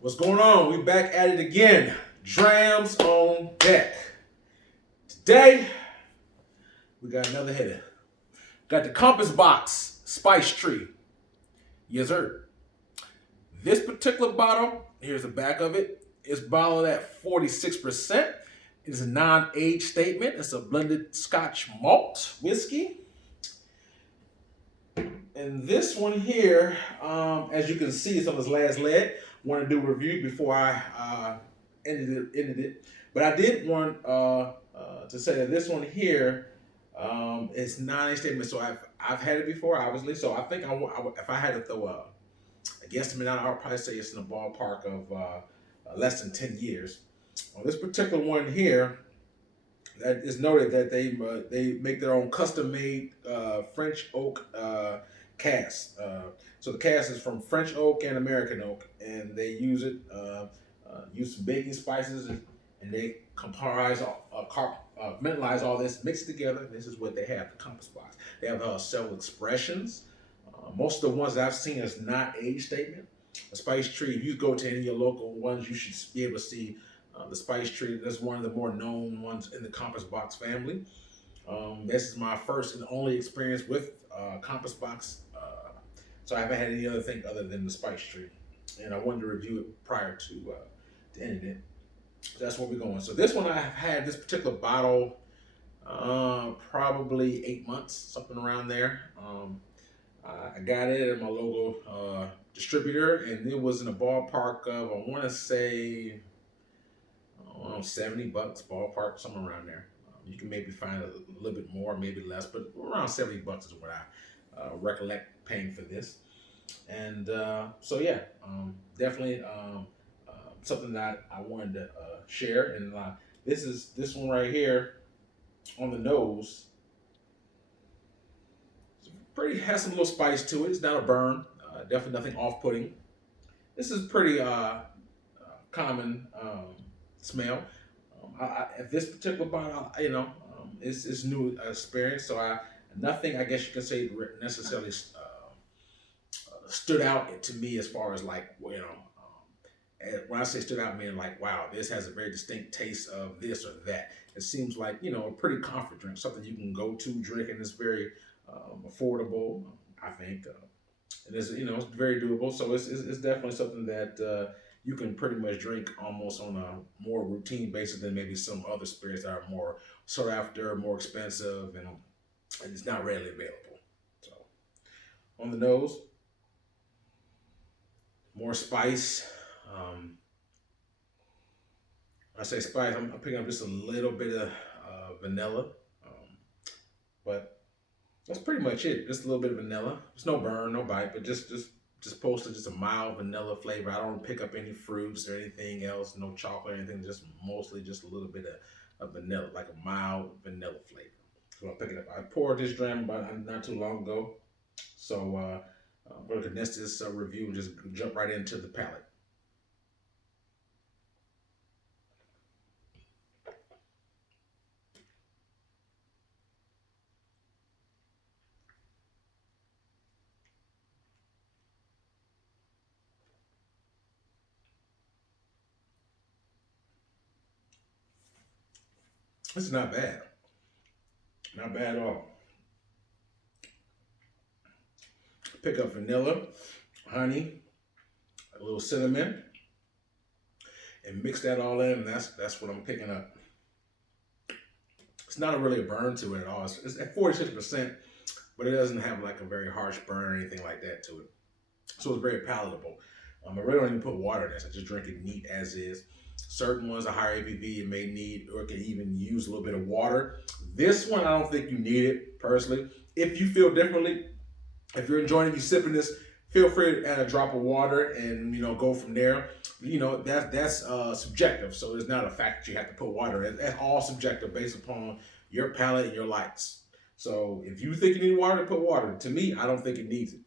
What's going on? We back at it again. Drams on deck. Today, we got another hitter. Got the Compass Box Spice Tree. Yes, sir. This particular bottle, here's the back of it. It's bottled at 46%. It's a non-age statement. It's a blended Scotch malt whiskey. And this one here, as you can see, it's on its last leg. Want to do a review before I ended it. But I did want to say that this one here is non-age statement. So I've had it before, obviously. So I think if I had to throw a guesstimate out, I would probably say it's in the ballpark of less than 10 years. On this particular one here, that is noted that they make their own custom-made French oak cask. So the cask is from French oak and American oak, and they use it, use some baking spices, and they comprise, mentalize all this, mix it together. This is what they have, the Compass Box. They have several expressions. Most of the ones that I've seen is not age statement. A Spice Tree, if you go to any of your local ones, you should be able to see the Spice Tree. That's one of the more known ones in the Compass Box family. This is my first and only experience with Compass Box, so I haven't had any other thing other than the Spice Tree, and I wanted to review it prior to ending it. So that's where we're going. So this one, I have had this particular bottle probably 8 months, something around there. I got it at my local distributor, and it was in the ballpark of, I want to say, $70 ballpark, somewhere around there. You can maybe find a little bit more, maybe less, but around $70 is what I recollect paying for this. And so yeah, definitely something that I wanted to share. And this one right here on the nose. Has some little spice to it. It's not a burn. Definitely nothing off-putting. This is pretty common smell. At this particular bottle, it's new experience. So nothing, I guess you can say, necessarily stood out to me as far as like, when I say stood out, I mean like, wow, this has a very distinct taste of this or that. It seems like, a pretty comfort drink, something you can go to drink, and it's very affordable, I think. And it's very doable. So it's definitely something that you can pretty much drink almost on a more routine basis than maybe some other spirits that are more sought after, more expensive, and it's not readily available. So on the nose, more spice. I say spice, I'm picking up just a little bit of vanilla, but that's pretty much it. Just a little bit of vanilla. There's no burn, no bite, but just posted just a mild vanilla flavor. I don't pick up any fruits or anything else, no chocolate or anything. Just mostly just a little bit of vanilla, like a mild vanilla flavor. So I'll pick it up. I poured this dram not too long ago, so we're gonna condense this review and just jump right into the palate. This is not bad. Not bad at all. Pick up vanilla, honey, a little cinnamon, and mix that all in, and that's what I'm picking up. It's not really a burn to it at all. It's at 46%, but it doesn't have like a very harsh burn or anything like that to it. So it's very palatable. I really don't even put water in this. I just drink it neat as is. Certain ones, a higher ABV, it may need or can even use a little bit of water. This one, I don't think you need it, personally. If you feel differently, if you're enjoying it, you sipping this, feel free to add a drop of water and go from there. That's subjective, so it's not a fact that you have to put water in. That's all subjective based upon your palate and your likes. So if you think you need water, put water. To me, I don't think it needs it.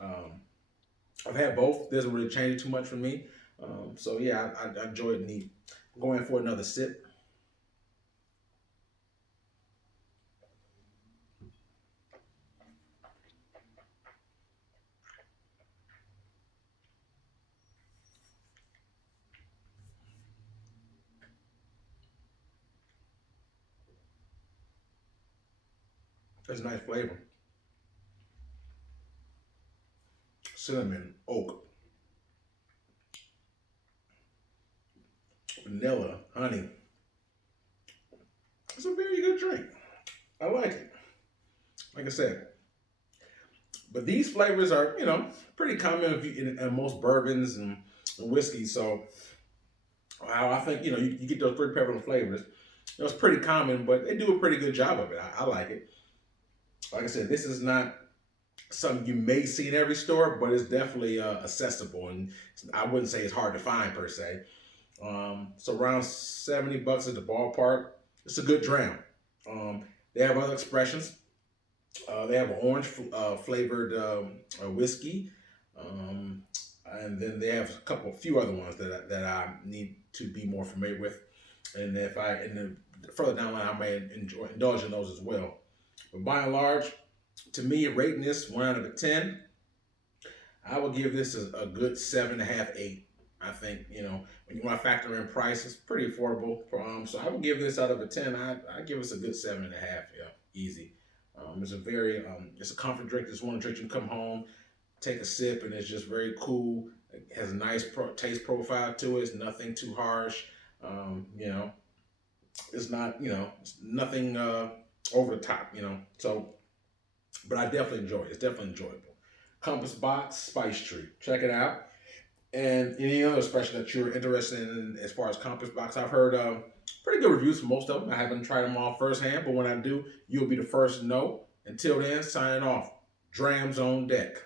I've had both. It doesn't really change it too much for me. So yeah, I enjoy it neat. I'm going for another sip. That's a nice flavor. Cinnamon, oak, vanilla, honey. It's a very good drink. I like it. Like I said, but these flavors are, pretty common in most bourbons and whiskeys. So I think, you get those three prevalent flavors. It's pretty common, but they do a pretty good job of it. I like it. Like I said, this is not something you may see in every store, but it's definitely accessible, and I wouldn't say it's hard to find per se. So around $70 at the ballpark. It's a good dram. They have other expressions. They have an orange flavored whiskey, um, and then they have few other ones that I need to be more familiar with. And further down the line, I may indulge in those as well. But by and large, to me, rating this 1 out of 10, I would give this a good 7.5, 8. I think, when you want to factor in price, it's pretty affordable. So I would give this out of a 10. I give us a good 7.5. Yeah, easy. It's a comfort drink. It's one drink you can come home, take a sip, and it's just very cool. It has a nice taste profile to it. It's nothing too harsh. It's not, it's nothing over the top, So, but I definitely enjoy it. It's definitely enjoyable. Compass Box Spice Tree. Check it out. And any other special that you're interested in as far as Compass Box, I've heard pretty good reviews for most of them. I haven't tried them all firsthand, but when I do, you'll be the first to know. Until then, signing off. Drams on deck.